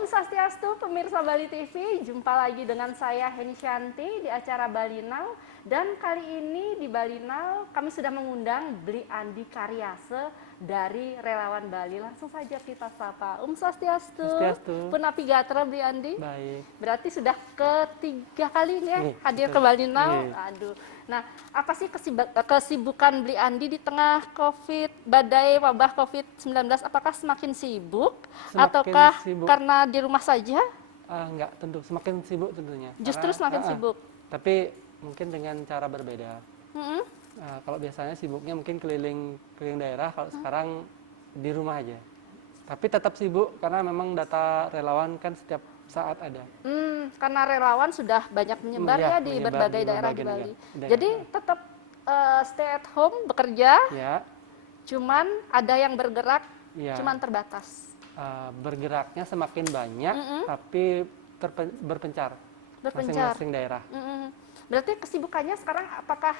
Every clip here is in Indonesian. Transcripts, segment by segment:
Om Swastiastu, pemirsa Bali TV, jumpa lagi dengan saya Heni Shanti di acara Bali Now. Dan kali ini di Bali Now kami sudah mengundang Bli Andi Karyase dari Relawan Bali. Langsung saja kita sapa. Om Swastiastu. Swastiastu. Punapi Gatra Bli Andi. Baik. Berarti sudah ketiga kali nih ya hadir ke Bali Now. Aduh. Nah, apa sih kesibukan Bli Andi di tengah badai wabah COVID-19? Apakah semakin sibuk? Ataukah karena di rumah saja? Enggak, tentu semakin sibuk tentunya. Justru semakin sibuk. Tapi mungkin dengan cara berbeda. Kalau biasanya sibuknya mungkin keliling daerah, kalau sekarang di rumah aja. Tapi tetap sibuk karena memang data relawan kan setiap saat ada. Karena relawan sudah banyak menyebar di berbagai daerah di Bali. Jadi tetap stay at home bekerja. Ya. Cuman ada yang bergerak, Ya. cuman terbatas. Bergeraknya semakin banyak, tapi berpencar. Masing-masing daerah. Berarti kesibukannya sekarang apakah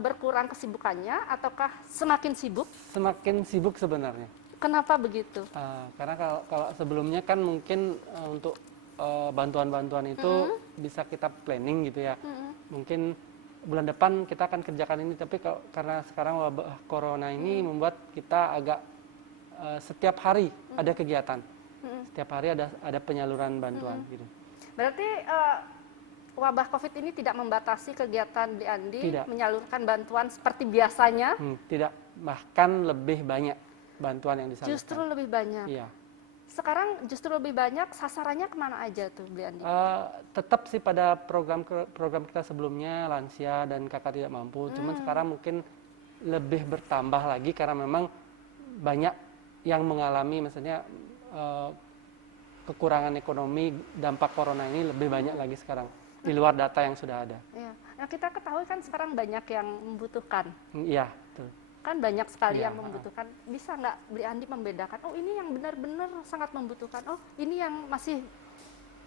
berkurang kesibukannya ataukah semakin sibuk? Semakin sibuk sebenarnya. Kenapa begitu? Karena kalau sebelumnya kan mungkin untuk bantuan-bantuan itu bisa kita planning gitu ya. Mungkin bulan depan kita akan kerjakan ini, tapi karena sekarang wabah corona ini membuat kita agak setiap hari ada kegiatan. Setiap hari ada penyaluran bantuan gitu. Berarti wabah COVID ini tidak membatasi kegiatan Bli Andi menyalurkan bantuan seperti biasanya? Tidak, bahkan lebih banyak bantuan yang disalurkan. Justru lebih banyak? Iya. Sekarang justru lebih banyak, sasarannya kemana aja tuh Bli Andi? Tetap sih pada program kita sebelumnya, lansia dan kakak tidak mampu. Cuman sekarang mungkin lebih bertambah lagi karena memang banyak yang mengalami misalnya kekurangan ekonomi, dampak corona ini lebih banyak lagi sekarang. Di luar data yang sudah ada. Ya. Nah, kita ketahui kan sekarang banyak yang membutuhkan. Iya, betul. Kan banyak sekali yang membutuhkan. Bisa nggak Bli Andi membedakan, oh ini yang benar-benar sangat membutuhkan, oh ini yang masih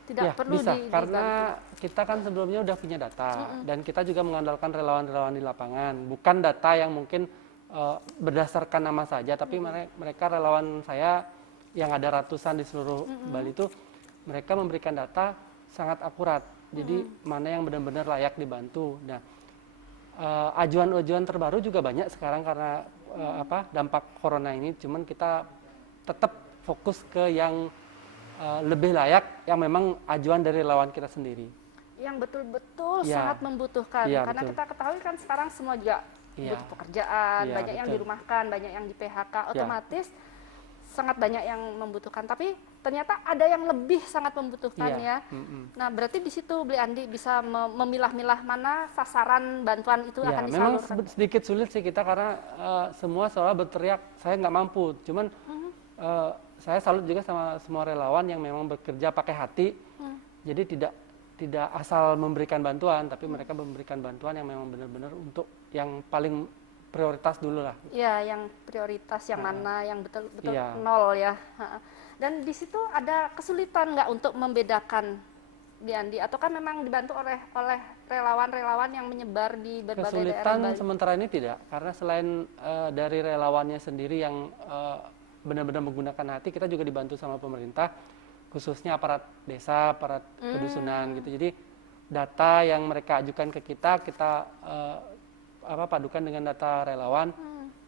tidak perlu bisa, karena kita kan sebelumnya udah punya data. Dan kita juga mengandalkan relawan-relawan di lapangan. Bukan data yang mungkin berdasarkan nama saja, tapi mereka relawan saya yang ada ratusan di seluruh Bali itu, mereka memberikan data sangat akurat. Jadi mana yang benar-benar layak dibantu. Nah, ajuan-ajuan terbaru juga banyak sekarang karena dampak corona ini. Cuman kita tetap fokus ke yang lebih layak, yang memang ajuan dari relawan kita sendiri. Yang betul-betul sangat membutuhkan. Karena kita ketahui kan sekarang semua juga butuh pekerjaan, banyak yang dirumahkan, banyak yang di PHK, otomatis sangat banyak yang membutuhkan, tapi ternyata ada yang lebih sangat membutuhkan ya. Nah, berarti di situ Bli Andi bisa memilah-milah mana sasaran bantuan itu akan disalurkan. Memang sedikit sulit sih kita karena semua seolah berteriak saya nggak mampu. Cuman saya salut juga sama semua relawan yang memang bekerja pakai hati. Jadi tidak asal memberikan bantuan, tapi mereka memberikan bantuan yang memang benar-benar untuk yang paling prioritas dulu lah. Iya, yang prioritas yang mana yang betul-betul nol ya. Dan di situ ada kesulitan nggak untuk membedakan Bli Andi, ataukah memang dibantu oleh relawan-relawan yang menyebar di berbagai daerah Bali? Kesulitan sementara ini tidak, karena selain dari relawannya sendiri yang benar-benar menggunakan hati, kita juga dibantu sama pemerintah, khususnya aparat desa, aparat kedusunan gitu. Jadi data yang mereka ajukan ke kita padukan dengan data relawan,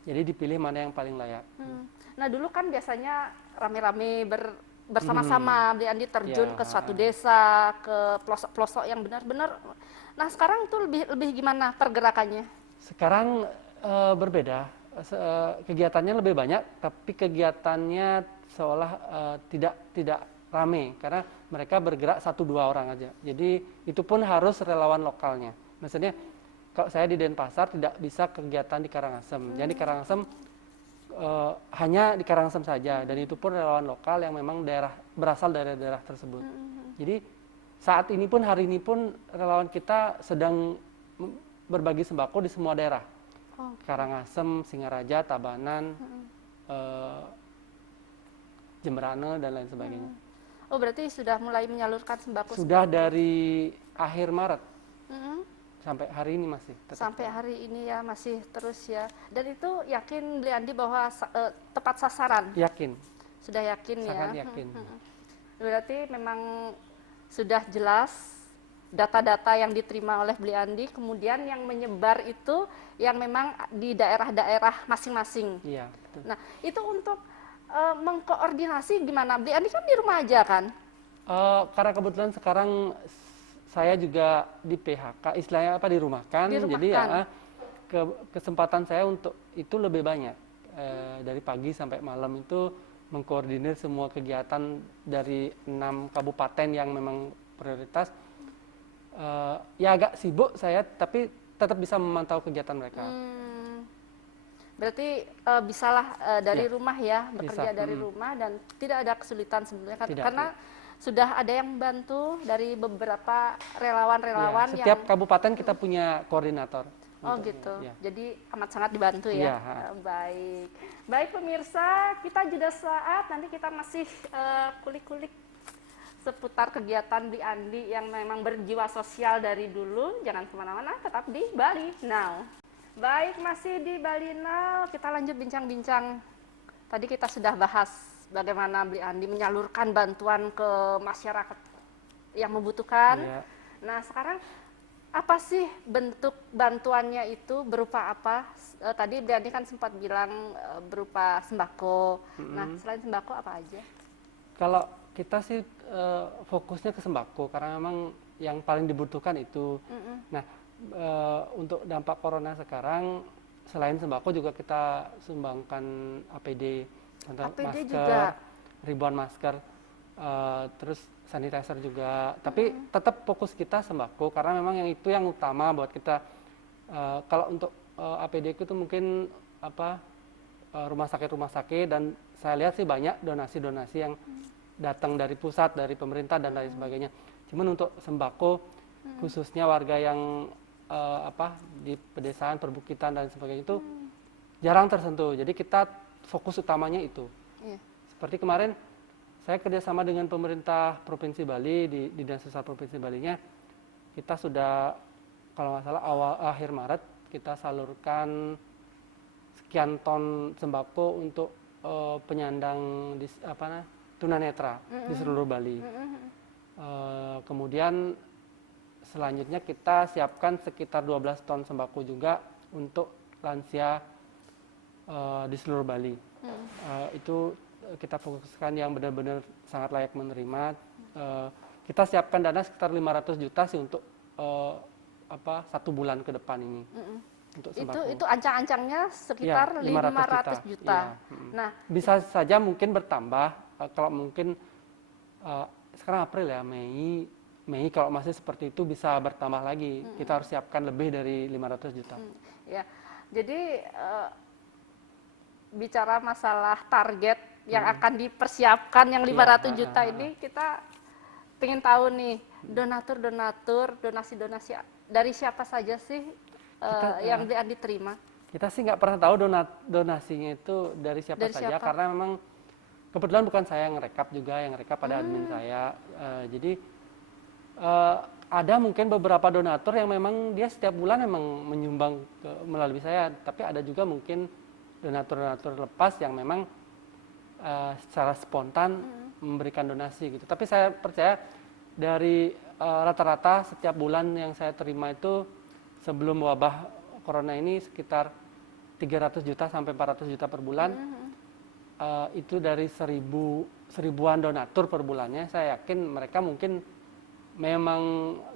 jadi dipilih mana yang paling layak. Nah, dulu kan biasanya rame-rame bersama-sama Bli Andi terjun ke suatu desa, ke pelosok-pelosok yang benar-benar. Nah, sekarang tuh lebih gimana pergerakannya? Sekarang berbeda, kegiatannya lebih banyak, tapi kegiatannya seolah tidak rame karena mereka bergerak 1-2 orang aja. Jadi itu pun harus relawan lokalnya. Maksudnya kalau saya di Denpasar tidak bisa kegiatan di Karangasem. Jadi di Karangasem hanya di Karangasem saja, dan itu pun relawan lokal yang memang berasal dari daerah tersebut. Jadi saat ini pun, hari ini pun relawan kita sedang berbagi sembako di semua daerah. Karangasem, Singaraja, Tabanan, Jemberana dan lain sebagainya. Oh, berarti sudah mulai menyalurkan sembako? Sudah dari akhir Maret. Sampai hari ini masih sampai hari ini ya masih terus ya. Dan itu yakin Bli Andi bahwa tepat sasaran? Yakin. Sudah yakin ya? Sangat yakin. Berarti memang sudah jelas data-data yang diterima oleh Beli Andi, kemudian yang menyebar itu yang memang di daerah-daerah masing-masing. Iya, betul. Nah, itu untuk mengkoordinasi gimana? Beli Andi kan di rumah aja kan? Karena kebetulan sekarang saya juga di PHK, istilahnya apa, dirumahkan. Jadi ya kesempatan saya untuk itu lebih banyak. Dari pagi sampai malam itu mengkoordinir semua kegiatan dari 6 kabupaten yang memang prioritas. Ya agak sibuk saya, tapi tetap bisa memantau kegiatan mereka. Berarti bisalah dari rumah ya, bekerja bisa. dari rumah dan tidak ada kesulitan sebenarnya Tidak, karena sudah ada yang membantu dari beberapa relawan-relawan ya, setiap kabupaten kita punya koordinator. Oh gitu. Ya. Jadi amat sangat dibantu ya. Baik. Baik pemirsa, kita jeda saat, nanti kita masih kulik-kulik seputar kegiatan Beli Andi yang memang berjiwa sosial dari dulu. Jangan kemana-mana, tetap di Bali Now. Baik, masih di Bali Now, kita lanjut bincang-bincang. Tadi kita sudah bahas bagaimana Beli Andi menyalurkan bantuan ke masyarakat yang membutuhkan. Ya. Nah, sekarang apa sih bentuk bantuannya itu, berupa apa? Tadi Beli Andi kan sempat bilang berupa sembako. Nah, selain sembako apa aja? Kalau kita sih fokusnya ke sembako karena memang yang paling dibutuhkan itu. Nah, untuk dampak corona sekarang selain sembako juga kita sumbangkan APD, masker juga, ribuan masker, terus sanitizer juga. Tapi tetap fokus kita sembako karena memang yang itu yang utama buat kita. Kalau untuk APD itu mungkin rumah sakit dan saya lihat sih banyak donasi-donasi yang datang dari pusat, dari pemerintah dan lain sebagainya. Cuman untuk sembako khususnya warga yang di pedesaan, perbukitan dan sebagainya itu jarang tersentuh. Jadi kita fokus utamanya itu. Seperti kemarin saya kerjasama dengan pemerintah Provinsi Bali di Dinas Sosial Provinsi Balinya, kita sudah kalau nggak salah akhir Maret kita salurkan sekian ton sembako untuk penyandang tunanetra di seluruh Bali. Kemudian selanjutnya kita siapkan sekitar 12 ton sembako juga untuk lansia di seluruh Bali. Itu kita fokuskan yang benar-benar sangat layak menerima. Kita siapkan dana sekitar 500 juta sih untuk 1 bulan ke depan ini. Untuk sembako. Itu ancang-ancangnya sekitar 500 juta. Ya. Nah, bisa saja mungkin bertambah kalau mungkin sekarang April ya, Mei kalau masih seperti itu bisa bertambah lagi. Kita harus siapkan lebih dari 500 juta. Ya. Jadi bicara masalah target yang akan dipersiapkan yang 500 juta ini, kita ingin tahu nih, donatur-donatur, donasi-donasi dari siapa saja sih yang diterima? Kita sih nggak pernah tahu donasinya itu dari siapa saja, karena memang kebetulan bukan saya yang rekap juga, yang rekap pada admin saya. Jadi ada mungkin beberapa donatur yang memang dia setiap bulan memang menyumbang melalui saya, tapi ada juga mungkin donatur-donatur lepas yang memang secara spontan memberikan donasi gitu. Tapi saya percaya dari rata-rata setiap bulan yang saya terima itu sebelum wabah corona ini sekitar 300 juta sampai 400 juta per bulan. Itu dari seribuan donatur per bulannya. Saya yakin mereka mungkin memang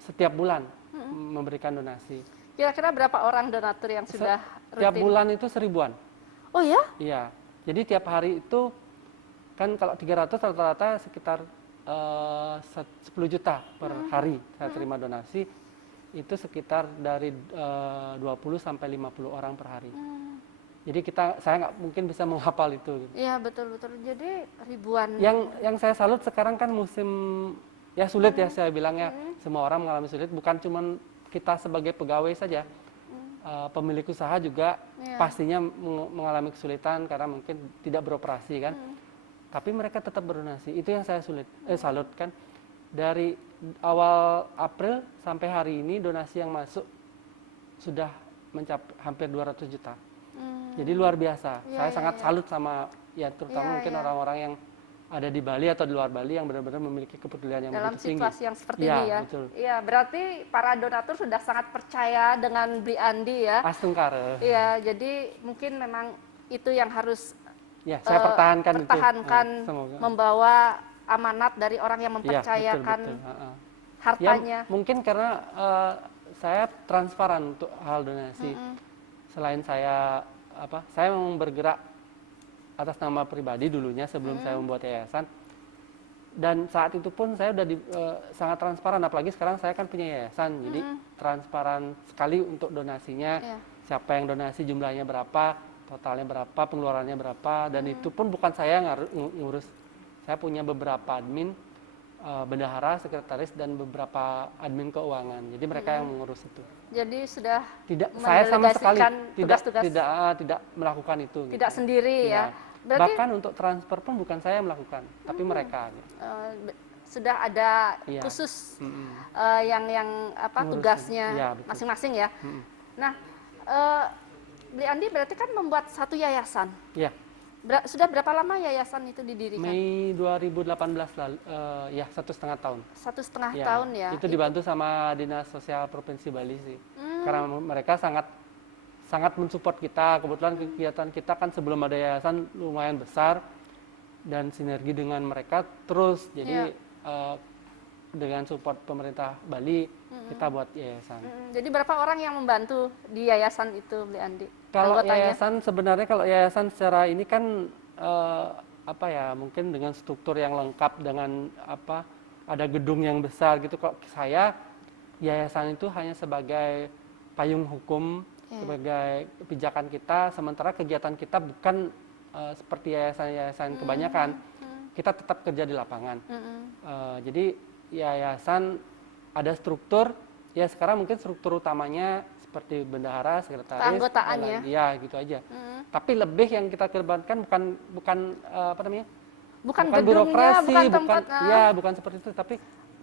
setiap bulan memberikan donasi. Kira-kira berapa orang donatur yang sudah rutin? Tiap bulan itu 1000-an. Oh ya? Iya. Jadi tiap hari itu kan kalau 300 rata-rata sekitar 10 juta per hari saya terima donasi. Itu sekitar dari 20 sampai 50 orang per hari. Jadi saya nggak mungkin bisa menghafal itu. Iya, betul. Jadi ribuan. Yang saya salut sekarang kan musim ya sulit ya, saya bilang ya. Semua orang mengalami sulit, bukan cuma kita sebagai pegawai saja. Pemilik usaha juga pastinya mengalami kesulitan karena mungkin tidak beroperasi kan. Tapi mereka tetap berdonasi. Itu yang saya salut kan. Dari awal April sampai hari ini donasi yang masuk sudah mencapai hampir 200 juta. Jadi luar biasa. Saya sangat salut sama terutama mungkin orang-orang yang ada di Bali atau di luar Bali yang benar-benar memiliki kepedulian yang dalam begitu tinggi. situasi yang seperti Ya, ini ya. betul. Iya, berarti para donatur sudah sangat percaya dengan Bli Andi ya. Astungkara. Iya, jadi mungkin memang itu yang harus Ya, saya pertahankan itu. Semoga. Membawa amanat dari orang yang mempercayakan ya, betul. hartanya. Ya, mungkin karena saya transparan untuk hal donasi. Selain saya memang bergerak atas nama pribadi dulunya sebelum saya membuat yayasan. Dan saat itu pun saya udah sangat transparan, apalagi sekarang saya kan punya yayasan, jadi transparan sekali untuk donasinya, siapa yang donasi, jumlahnya berapa, totalnya berapa, pengeluarannya berapa, dan itu pun bukan saya yang ngurus. Saya punya beberapa admin, bendahara, sekretaris, dan beberapa admin keuangan. Jadi mereka yang mengurus itu. Jadi sudah saya sama sekali tugas-tugas tidak melakukan itu. Tidak gitu. Sendiri ya. Berarti, bahkan untuk transfer pun bukan saya yang melakukan, tapi mereka. Gitu. Sudah ada khusus yang tugasnya masing-masing ya. Nah, Bli Andi berarti kan membuat satu yayasan. Iya. Sudah berapa lama yayasan itu didirikan? Mei 2018 lalu, ya 1,5 tahun. 1,5 tahun ya. Itu dibantu sama Dinas Sosial Provinsi Bali sih. Karena mereka sangat mensupport kita. Kebetulan kegiatan kita kan sebelum ada yayasan lumayan besar dan sinergi dengan mereka terus. Jadi dengan support pemerintah Bali kita buat yayasan. Jadi berapa orang yang membantu di yayasan itu, Bli Andi? Kalau yayasan sebenarnya secara ini kan mungkin dengan struktur yang lengkap dengan ada gedung yang besar gitu. Kalau saya yayasan itu hanya sebagai payung hukum, sebagai pijakan kita, sementara kegiatan kita bukan seperti yayasan-yayasan kebanyakan. Kita tetap kerja di lapangan. Jadi yayasan ada struktur, ya sekarang mungkin struktur utamanya seperti bendahara, sekretaris, keanggotaannya. Ya gitu aja. Tapi lebih yang kita korbankan bukan bukan birokrasi, bukan tempat, bukan seperti itu, tapi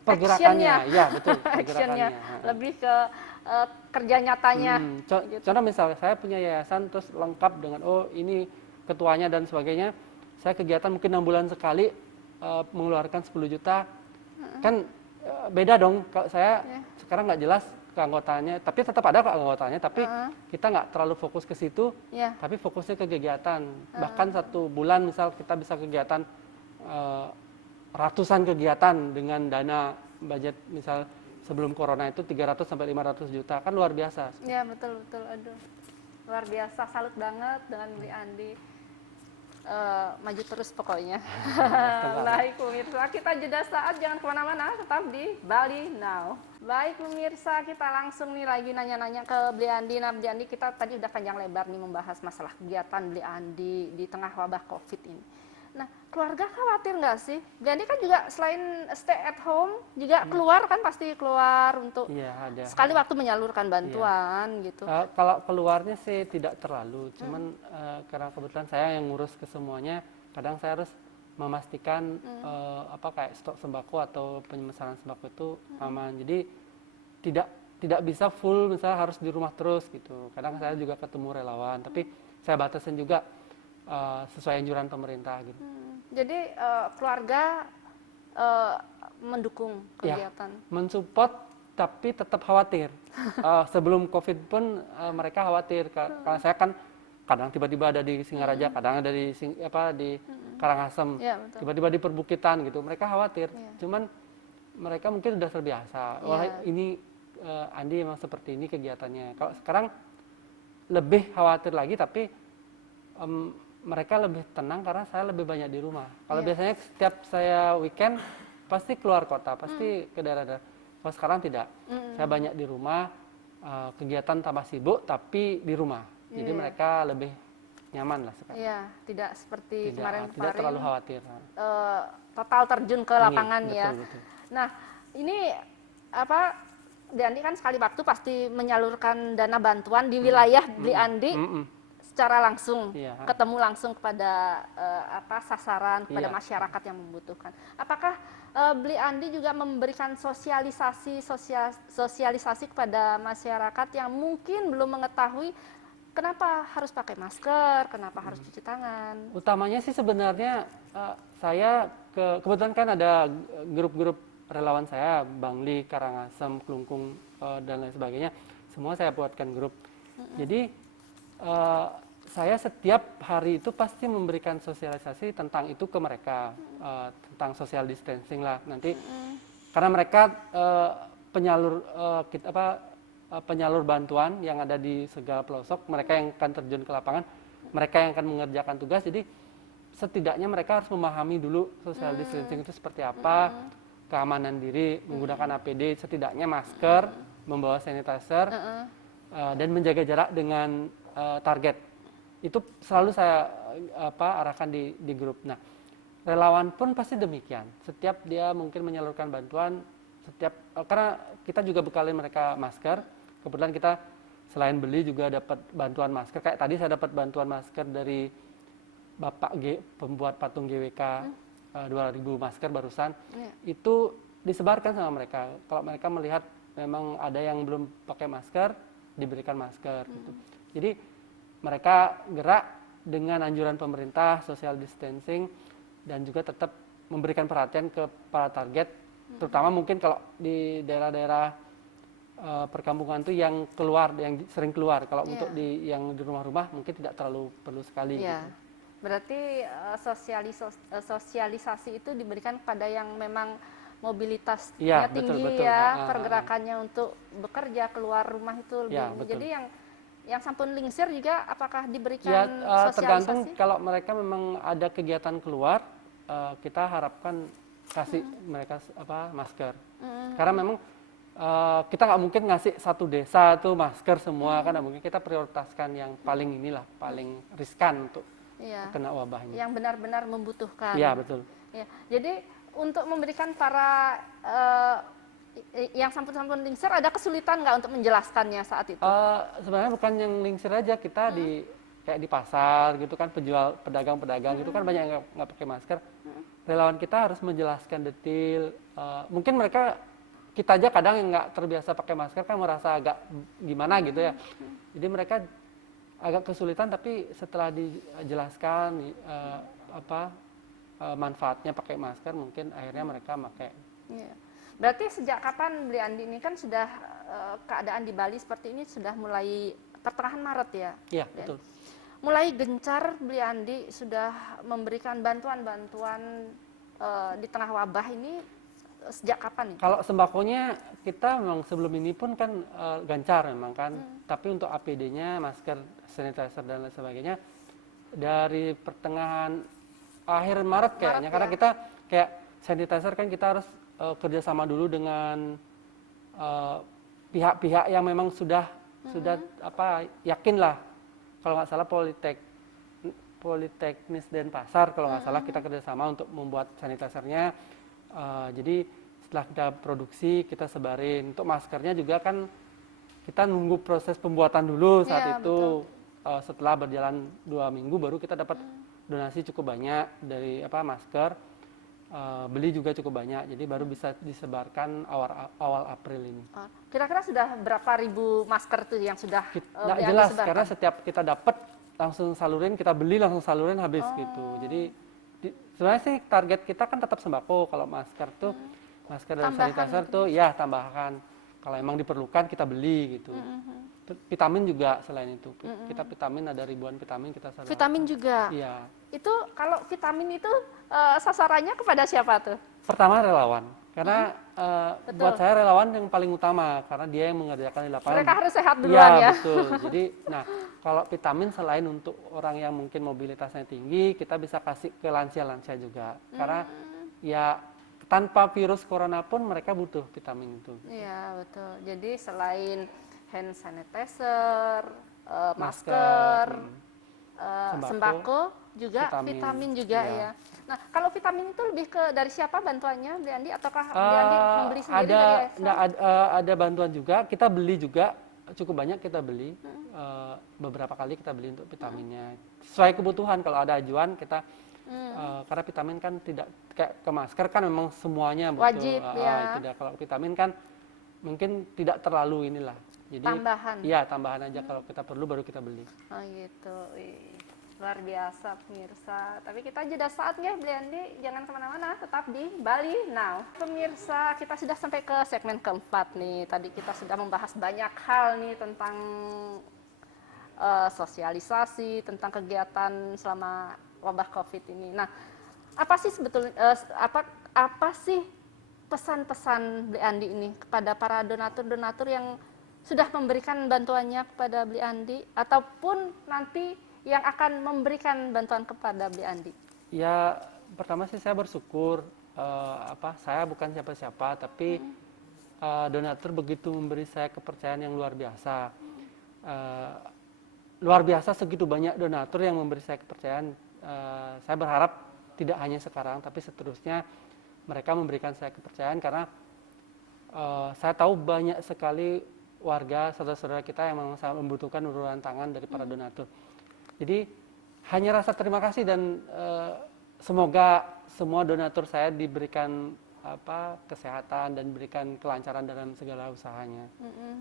pergerakannya. Ya betul, pergerakannya. Lebih ke kerja nyatanya. Gitu. Contoh misalnya saya punya yayasan terus lengkap dengan ini ketuanya dan sebagainya. Saya kegiatan mungkin 6 bulan sekali mengeluarkan 10 juta. Kan beda dong. Kalau saya sekarang nggak jelas keanggotaannya, tapi tetap ada keanggotaannya, tapi kita nggak terlalu fokus ke situ, tapi fokusnya ke kegiatan. Bahkan 1 bulan misal kita bisa kegiatan ratusan kegiatan dengan dana budget misal sebelum corona itu 300 sampai 500 juta, kan luar biasa. Ya betul, aduh luar biasa, salut banget dengan Bli Andi. Maju terus pokoknya. Baik pemirsa, kita jeda saat, jangan kemana-mana, tetap di Bali Now. Baik pemirsa, kita langsung nih lagi nanya-nanya ke Bli Andi. Nah Bli Andi, kita tadi udah panjang lebar nih membahas masalah kegiatan Bli Andi di tengah wabah COVID ini. Nah keluarga khawatir nggak sih? Bli Andi kan juga selain stay at home juga keluar kan, pasti keluar untuk sekali waktu menyalurkan bantuan gitu. Kalau keluarnya sih tidak terlalu, cuman karena kebetulan saya yang ngurus ke semuanya, kadang saya harus memastikan kayak stok sembako atau pemesanan sembako itu aman. Jadi tidak bisa full misalnya harus di rumah terus gitu. Kadang saya juga ketemu relawan, tapi saya batasin juga sesuai anjuran pemerintah gitu. Jadi keluarga mendukung kegiatan, mensupport, tapi tetap khawatir. Sebelum COVID pun mereka khawatir karena saya kan kadang tiba-tiba ada di Singaraja, kadang ada di Karangasem, tiba-tiba di perbukitan gitu. Mereka khawatir. Cuman mereka mungkin sudah terbiasa. Wah ini Andi memang seperti ini kegiatannya. Kalau sekarang lebih khawatir lagi, tapi mereka lebih tenang karena saya lebih banyak di rumah. Kalau biasanya setiap saya weekend pasti keluar kota, pasti ke daerah-daerah. Kalau sekarang tidak, saya banyak di rumah, kegiatan tambah sibuk tapi di rumah. Jadi mereka lebih nyaman lah sekarang. Iya, tidak seperti kemarin-kemarin. Tidak terlalu khawatir. Total terjun ke lapangan ya. Betul. Nah, ini Bli Andi kan sekali waktu pasti menyalurkan dana bantuan di wilayah Bli Andi. Secara langsung, ketemu langsung kepada sasaran, kepada masyarakat yang membutuhkan. Apakah Bli Andi juga memberikan sosialisasi kepada masyarakat yang mungkin belum mengetahui kenapa harus pakai masker, kenapa harus cuci tangan? Utamanya sih sebenarnya saya kebetulan kan ada grup-grup relawan saya, Bangli, Karangasem, Klungkung dan lain sebagainya. Semua saya buatkan grup. Jadi saya setiap hari itu pasti memberikan sosialisasi tentang itu ke mereka, tentang social distancing lah nanti. Karena mereka penyalur bantuan yang ada di segala pelosok, mereka yang akan terjun ke lapangan, mereka yang akan mengerjakan tugas. Jadi setidaknya mereka harus memahami dulu social distancing itu seperti apa, keamanan diri, menggunakan APD, setidaknya masker, membawa sanitizer, dan menjaga jarak dengan target. Itu selalu saya arahkan di grup. Nah, relawan pun pasti demikian. Setiap dia mungkin menyalurkan bantuan, karena kita juga bekalin mereka masker. Kebetulan kita selain beli juga dapat bantuan masker. Kayak tadi saya dapat bantuan masker dari Bapak pembuat patung GWK, 2.000 masker barusan. Itu disebarkan sama mereka. Kalau mereka melihat memang ada yang belum pakai masker, diberikan masker. Gitu. Jadi mereka gerak dengan anjuran pemerintah, social distancing, dan juga tetap memberikan perhatian ke para target, terutama mungkin kalau di daerah-daerah perkampungan itu yang keluar, yang sering keluar. Kalau untuk yang di rumah-rumah mungkin tidak terlalu perlu sekali. Gitu. Berarti sosialisasi itu diberikan pada yang memang mobilitasnya tinggi, betul. Pergerakannya untuk bekerja keluar rumah itu lebih. Jadi yang sampun lingsir juga apakah diberikan sosialisasi? Tergantung kalau mereka memang ada kegiatan keluar, kita harapkan kasih mereka masker. Karena memang kita nggak mungkin ngasih satu desa tuh masker semua, kan mungkin kita prioritaskan yang paling paling riskan untuk kena wabahnya. Yang benar-benar membutuhkan. Iya, betul. Ya, jadi untuk memberikan para yang sampun-sampun lingsir, ada kesulitan nggak untuk menjelaskannya saat itu? Sebenarnya bukan yang lingsir aja, kita kayak di pasar gitu kan, pedagang-pedagang gitu kan banyak yang nggak pakai masker. Relawan kita harus menjelaskan detail. Mungkin kita aja kadang yang nggak terbiasa pakai masker kan merasa agak gimana gitu ya. Jadi mereka agak kesulitan, tapi setelah dijelaskan manfaatnya pakai masker, mungkin akhirnya mereka pakai. Berarti sejak kapan Bli Andi ini kan sudah keadaan di Bali seperti ini sudah mulai pertengahan Maret ya? Iya, betul. Mulai gencar Bli Andi sudah memberikan bantuan-bantuan di tengah wabah ini sejak kapan nih? Kalau sembakonya kita memang sebelum ini pun kan gencar memang kan, tapi untuk APD-nya, masker, sanitizer dan lain sebagainya dari pertengahan akhir Maret kayaknya, karena kita kayak sanitizer kan kita harus kerjasama dulu dengan pihak-pihak yang memang sudah yakin lah. Kalau nggak salah Politeknis Denpasar kalau nggak salah, kita kerjasama untuk membuat sanitizernya. Jadi setelah kita produksi, kita sebarin. Untuk maskernya juga kan kita nunggu proses pembuatan dulu saat itu. Setelah berjalan 2 minggu baru kita dapat donasi cukup banyak dari masker. Beli juga cukup banyak, jadi baru bisa disebarkan awal April ini. Kira-kira sudah berapa ribu masker tuh yang sudah nggak jelas disebarkan? Karena setiap kita dapat langsung salurin, kita beli langsung salurin habis gitu. Jadi sebenarnya sih target kita kan tetap sembako. Kalau masker tuh masker dan sanitizer tuh ya tambahkan. Kalau emang diperlukan kita beli gitu. Vitamin juga selain itu. Kita vitamin, ada ribuan vitamin kita salurkan. Vitamin juga? Iya. Itu kalau vitamin itu sasarannya kepada siapa tuh? Pertama relawan. Karena buat saya relawan yang paling utama, karena dia yang mengerjakan di lapangan. Mereka harus sehat duluan ya? Betul. Jadi, kalau vitamin selain untuk orang yang mungkin mobilitasnya tinggi, kita bisa kasih ke lansia-lansia juga. Karena ya tanpa virus corona pun mereka butuh vitamin itu. Iya, betul. Jadi selain hand sanitizer, masker, sembako juga vitamin juga ya. Nah, kalau vitamin itu lebih ke dari siapa bantuannya, Bli Andi? Ataukah Bli Andi membeli sendiri dari ASN? Ada bantuan juga, kita beli juga, cukup banyak kita beli. Beberapa kali kita beli untuk vitaminnya. Sesuai kebutuhan, kalau ada ajuan kita, karena vitamin kan tidak kayak ke masker kan memang semuanya butuh. Wajib ya. Tidak, kalau vitamin kan mungkin tidak terlalu inilah. Jadi, tambahan? Iya, tambahan aja, kalau kita perlu baru kita beli. Oh gitu. Luar biasa pemirsa. Tapi kita jeda saat ya Beli Andi, jangan kemana-mana, tetap di Bali Now. Pemirsa, kita sudah sampai ke segmen keempat nih. Tadi kita sudah membahas banyak hal nih tentang sosialisasi, tentang kegiatan selama wabah COVID ini. Nah, apa sih sebetulnya apa sih pesan-pesan Beli Andi ini kepada para donatur-donatur yang sudah memberikan bantuannya kepada Beli Andi ataupun nanti yang akan memberikan bantuan kepada Beli Andi? Ya, pertama sih saya bersyukur saya bukan siapa-siapa, tapi donatur begitu memberi saya kepercayaan yang luar biasa. Luar biasa segitu banyak donatur yang memberi saya kepercayaan. Saya berharap tidak hanya sekarang, tapi seterusnya mereka memberikan saya kepercayaan karena saya tahu banyak sekali warga, saudara-saudara kita yang memang sangat membutuhkan uluran tangan dari para donatur. Jadi hanya rasa terima kasih dan semoga semua donatur saya diberikan kesehatan dan diberikan kelancaran dalam segala usahanya.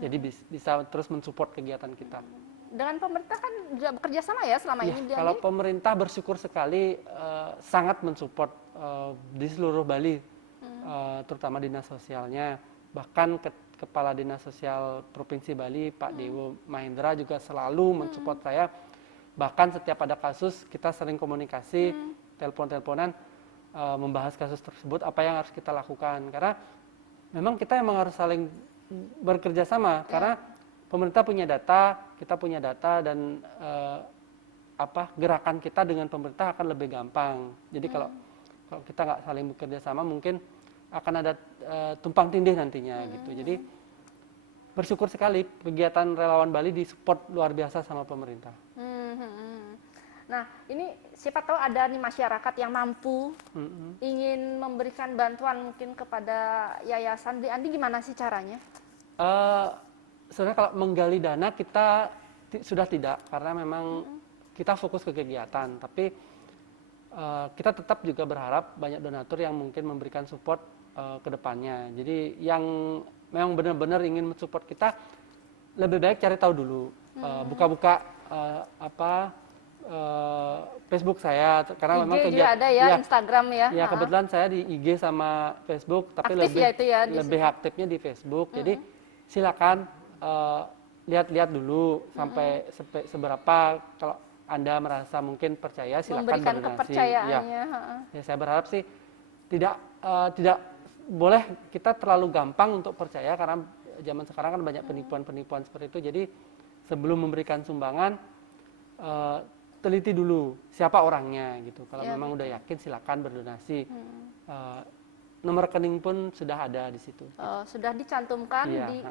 Jadi bisa terus mensupport kegiatan kita. Dengan pemerintah kan juga bekerja sama ya selama ini. Kalau pemerintah bersyukur sekali sangat mensupport di seluruh Bali, terutama dinas sosialnya, bahkan Kepala Dinas Sosial Provinsi Bali Pak Dewo Mahendra juga selalu mensupport saya. Bahkan setiap ada kasus kita sering komunikasi, telepon-teleponan, membahas kasus tersebut, apa yang harus kita lakukan. Karena memang kita harus saling bekerja sama, karena pemerintah punya data, kita punya data, dan gerakan kita dengan pemerintah akan lebih gampang. Jadi kalau kita nggak saling bekerja sama, mungkin akan ada tumpang tindih nantinya gitu. Jadi bersyukur sekali kegiatan relawan Bali disupport luar biasa sama pemerintah. Nah, ini siapa tahu ada nih masyarakat yang mampu ingin memberikan bantuan mungkin kepada yayasan Beli Andi, gimana sih caranya? Sebenarnya kalau menggali dana kita sudah tidak, karena memang kita fokus ke kegiatan. Tapi kita tetap juga berharap banyak donatur yang mungkin memberikan support ke depannya. Jadi yang memang benar-benar ingin mensupport kita, lebih baik cari tahu dulu, buka-buka Facebook saya, karena IG memang juga ada ya, Instagram ya. Ya kebetulan saya di IG sama Facebook, tapi lebih aktifnya di Facebook. Jadi silakan lihat-lihat dulu sampai seberapa, kalau Anda merasa mungkin percaya, silakan memberikan berdonasi. Kepercayaannya. Ya, saya berharap sih tidak boleh kita terlalu gampang untuk percaya, karena zaman sekarang kan banyak penipuan-penipuan seperti itu. Jadi sebelum memberikan sumbangan, teliti dulu siapa orangnya gitu. Kalau memang udah yakin, silakan berdonasi. Nomor rekening pun sudah ada di situ. Sudah dicantumkan di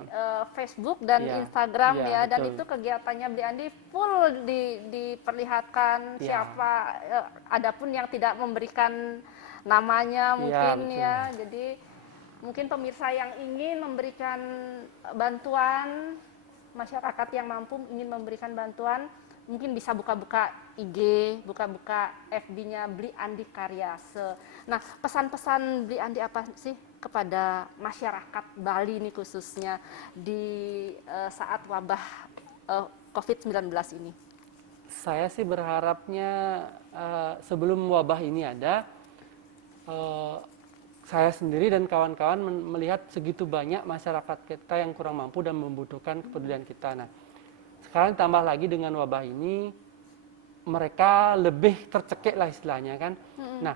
Facebook dan Instagram ya, dan betul. itu kegiatannya Beli Andi full diperlihatkan siapa, adapun yang tidak memberikan namanya mungkin ya. Jadi mungkin pemirsa yang ingin memberikan bantuan, masyarakat yang mampu ingin memberikan bantuan, mungkin bisa buka-buka IG, buka-buka FB-nya Beli Andi Karyase. Nah, pesan-pesan Beli Andi apa sih kepada masyarakat Bali ini khususnya di saat wabah COVID-19 ini? Saya sih berharapnya sebelum wabah ini ada, saya sendiri dan kawan-kawan melihat segitu banyak masyarakat kita yang kurang mampu dan membutuhkan kepedulian kita. Nah, sekarang tambah lagi dengan wabah ini, mereka lebih tercekik lah istilahnya kan. Nah,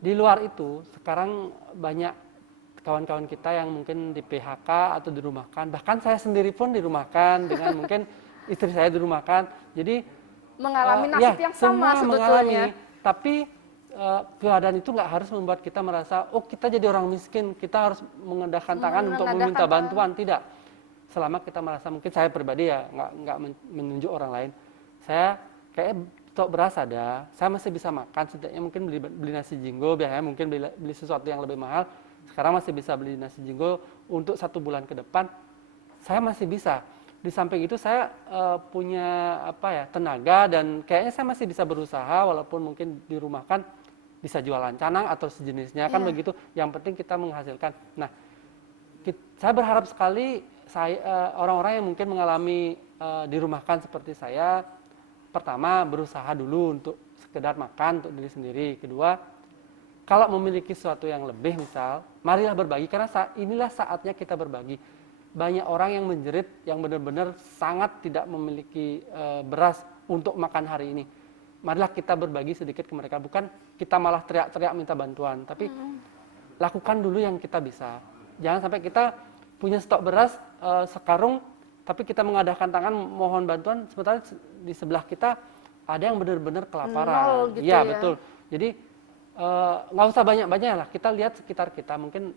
di luar itu sekarang banyak kawan-kawan kita yang mungkin di PHK atau dirumahkan. Bahkan saya sendiri pun dirumahkan, dengan mungkin istri saya dirumahkan. Jadi mengalami nasib yang sama sebetulnya. Tapi keadaan itu nggak harus membuat kita merasa, oh kita jadi orang miskin, kita harus mengendahkan tangan untuk meminta bantuan. Tidak. Selama kita merasa, mungkin saya pribadi ya nggak menunjuk orang lain, saya kayak stok beras ada, saya masih bisa makan, setidaknya mungkin beli nasi jinggo, biasanya mungkin beli sesuatu yang lebih mahal, sekarang masih bisa beli nasi jinggo untuk 1 bulan ke depan, saya masih bisa. Di samping itu saya punya tenaga, dan kayaknya saya masih bisa berusaha walaupun mungkin dirumahkan, bisa jualan canang atau sejenisnya kan begitu. Yang penting kita menghasilkan. Nah, saya berharap sekali orang-orang yang mungkin mengalami dirumahkan seperti saya, pertama berusaha dulu untuk sekedar makan untuk diri sendiri. Kedua, kalau memiliki sesuatu yang lebih misal, marilah berbagi karena inilah saatnya kita berbagi. Banyak orang yang menjerit yang benar-benar sangat tidak memiliki beras untuk makan hari ini. Marilah kita berbagi sedikit ke mereka, bukan kita malah teriak-teriak minta bantuan, tapi lakukan dulu yang kita bisa. Jangan sampai kita punya stok beras sekarung, tapi kita mengadahkan tangan mohon bantuan, sementara di sebelah kita ada yang benar-benar kelaparan. Gitu ya, ya, betul. Jadi nggak usah banyak-banyak lah. Kita lihat sekitar kita, mungkin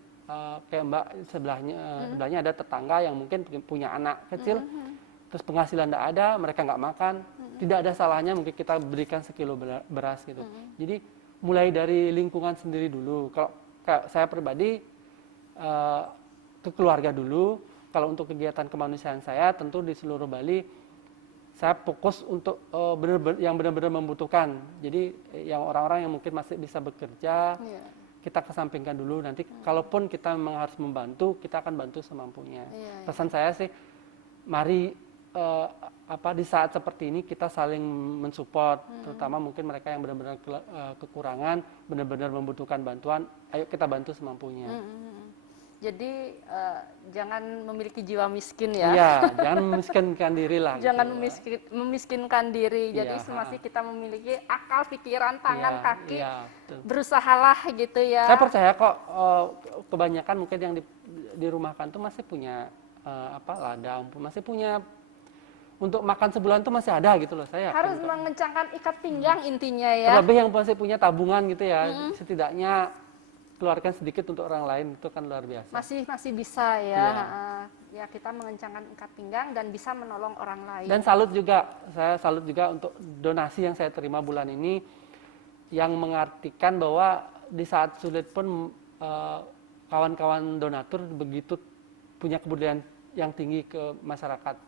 kayak Mbak sebelahnya ada tetangga yang mungkin punya anak kecil, terus penghasilan tidak ada, mereka nggak makan. Tidak ada salahnya mungkin kita berikan sekilo beras gitu. Jadi mulai dari lingkungan sendiri dulu. Kalau saya pribadi ke keluarga dulu. Kalau untuk kegiatan kemanusiaan saya tentu di seluruh Bali saya fokus untuk yang benar-benar membutuhkan. Jadi yang orang-orang yang mungkin masih bisa bekerja, kita kesampingkan dulu. Nanti kalaupun kita memang harus membantu, kita akan bantu semampunya. Pesan saya sih, mari di saat seperti ini kita saling mensupport, terutama mungkin mereka yang benar-benar kekurangan, benar-benar membutuhkan bantuan. Ayo kita bantu semampunya. Jadi jangan memiliki jiwa miskin ya. Iya, jangan memiskinkan diri lah. Jangan gitu, memiskinkan diri. Jadi semasa kita memiliki akal, pikiran, tangan, kaki, berusahalah gitu ya. Saya percaya kok kebanyakan mungkin yang dirumahkan tuh masih punya ladang, masih punya untuk makan sebulan tuh masih ada gitu loh. Saya harus mengencangkan ikat pinggang intinya ya. Terlebih yang masih punya tabungan gitu ya, setidaknya keluarkan sedikit untuk orang lain, itu kan luar biasa. Masih bisa ya. Ya kita mengencangkan ikat pinggang dan bisa menolong orang lain. Dan saya salut juga untuk donasi yang saya terima bulan ini, yang mengartikan bahwa di saat sulit pun kawan-kawan donatur begitu punya kepedulian yang tinggi ke masyarakat.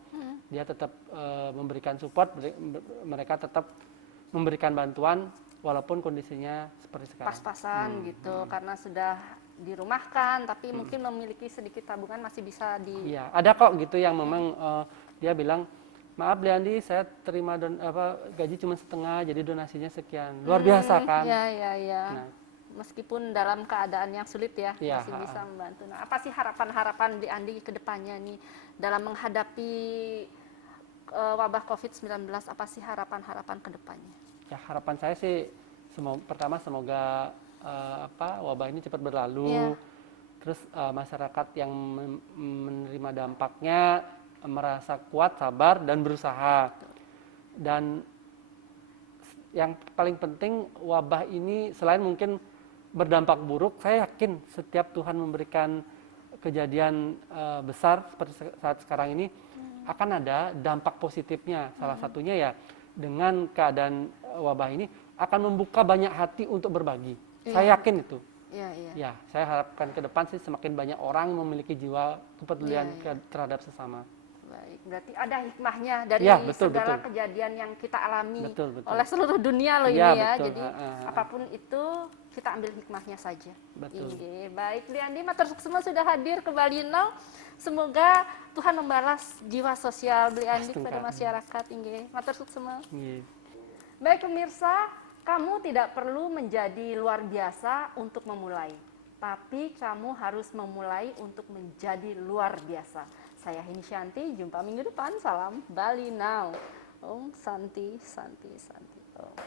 Dia tetap memberikan support, mereka tetap memberikan bantuan walaupun kondisinya seperti sekarang. Pas-pasan gitu, karena sudah dirumahkan, tapi mungkin memiliki sedikit tabungan masih bisa Iya, ada kok gitu yang memang dia bilang, maaf Liandi, saya terima gaji cuma setengah, jadi donasinya sekian. Luar biasa kan? Iya. Nah, meskipun dalam keadaan yang sulit ya, masih bisa membantu. Nah, apa sih harapan-harapan di Andi ke depannya nih dalam menghadapi wabah COVID-19? Apa sih harapan-harapan ke depannya? Ya, harapan saya sih pertama semoga wabah ini cepat berlalu. Terus masyarakat yang menerima dampaknya merasa kuat, sabar dan berusaha. Dan yang paling penting, wabah ini selain mungkin berdampak buruk, saya yakin setiap Tuhan memberikan kejadian besar seperti saat sekarang ini akan ada dampak positifnya. Salah satunya ya dengan keadaan wabah ini akan membuka banyak hati untuk berbagi. Saya yakin itu. Ya, saya harapkan ke depan sih semakin banyak orang memiliki jiwa kepedulian terhadap sesama. Baik, berarti ada hikmahnya dari segala kejadian yang kita alami oleh seluruh dunia loh ini ya. Jadi apapun itu kita ambil hikmahnya saja. Baik, Liandi matur semua sudah hadir ke Bali Now. Semoga Tuhan membalas jiwa sosial Liandi kepada masyarakat. Matur semua. Baik pemirsa, kamu tidak perlu menjadi luar biasa untuk memulai, tapi kamu harus memulai untuk menjadi luar biasa. Saya Heni Shanti, jumpa minggu depan. Salam Bali Now. Om Santi Santi Santi Om.